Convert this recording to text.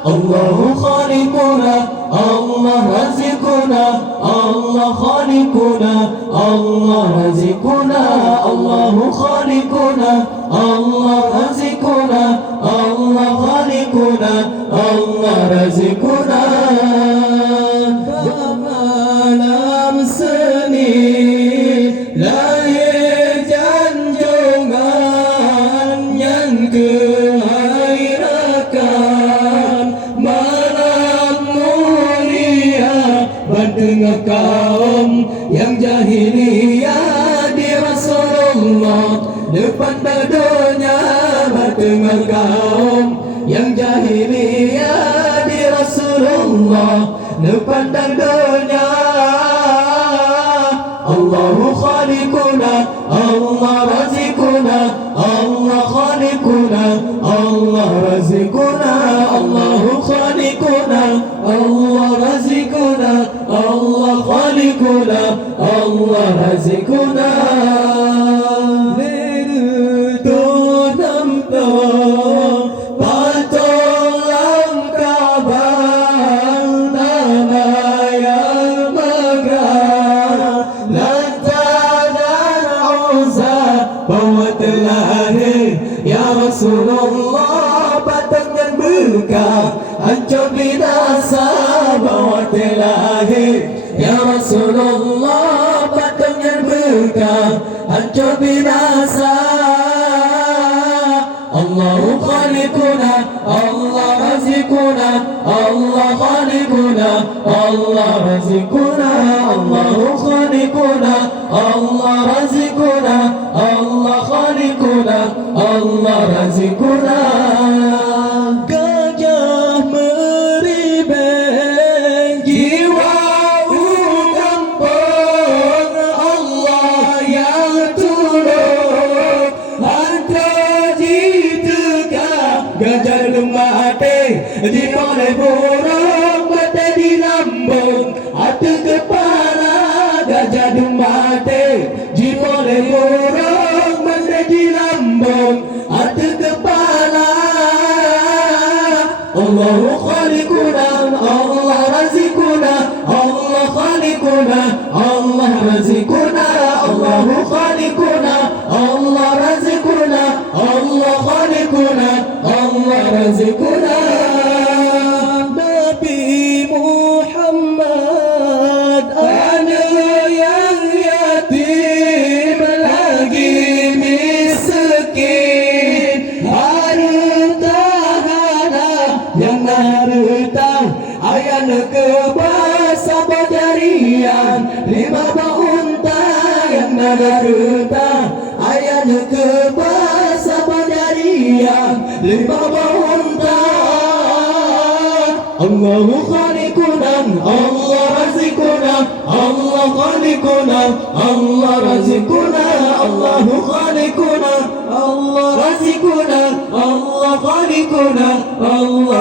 Allahu khaliquna, Allah razikuna, Allah khaliquna, Allah razikuna, Allahu khaliquna, Allah razikuna, Allah khaliquna, Allah razikuna. Malam seni lahir junjungan yang kehadiran, malam mulia bertengah kaum yang jahiliyah di Rasulullah depan dadanya, bertengah kaum yang jahiliyah di Rasulullah depan dadanya. Allahu khaliquna, Allah razikuna, Allah khaliquna, Allah razikuna, Allahu khaliquna, Allah razikuna, Allah khaliquna, Allah razikuna. Bahwa telah ya Rasulullah patangkan berkah hancur binasa, bahwa telah ya Rasulullah patangkan berkah hancur binasa. Allahu khaliquna, Allah razikuna, Allah khaliquna, Allah razikuna, Allahu khaliquna, Allah razikuna, Allah khaliquna, Allah razikuna. Gajah meribeng jiwa kampung, Allah yang tolong hantar jika gajah lumate di oleh burung mata di lambung hati kepala gajah lumate di oleh burung mata di lambung hati kepala. Allahu khaliquna, Allah razikuna, Allah khaliquna, Allah razikuna, Allahu khaliquna, Allah razikuna, Allah khaliquna, Allah razikuna. Nabi Muhammad anak yang yatim lagi miskin, harta yang harta ayat kebasa bajarian, 5 unta yang harta ayat kebasa bajarian, 5 unta. Allahu khaliquna, Allah razikuna, Allah khaliquna, Allah razikuna, Allahu khaliquna, Allah razikuna, Allah khaliquna, Allah